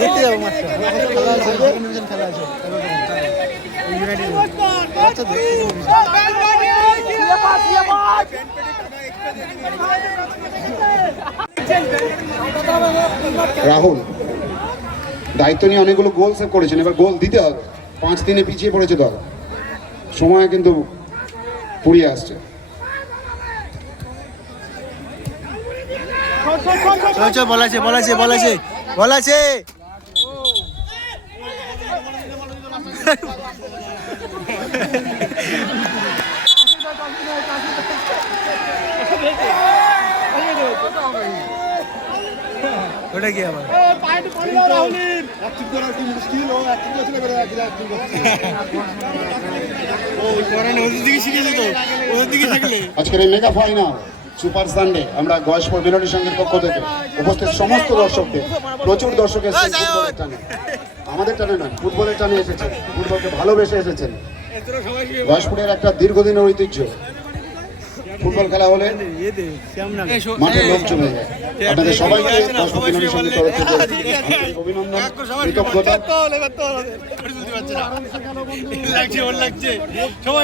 দেখতে যাবো মাঠটা, খেলা আছে, সেকেন্ড ডিভিশন খেলা আছে। রাহুল দায়িত্ব নিয়ে অনেকগুলো গোল সেভ করেছেন, এবার গোল দিতে হবে। 5-3 পিছিয়ে পড়েছে দল, সময় কিন্তু ফুরিয়ে আসছে। বলাছে বলাছে বলাছে বলাছে ওটা কি আবার আজকের এই মেগা ফাইনাল সুপার সানডে আমরা গয়েশপুর মেলোডি সংঘের পক্ষ থেকে উপস্থিত সমস্ত দর্শকদের, প্রচুর দর্শক এসেছেন ফুটবলের টানে, আমাদের টানে নয়, ফুটবলের টানে এসেছেন, ফুটবলকে ভালোবেসে এসেছেন। গয়েশপুরের একটা দীর্ঘদিনের ঐতিহ্য, ফুটবল খেলা হলে মাঠে লোক জমে যায়। আপনাদের সবাইকে গয়েশপুর মেলোডি সংঘের তরফ থেকে আন্তরিক অভিনন্দন, কৃতজ্ঞতা।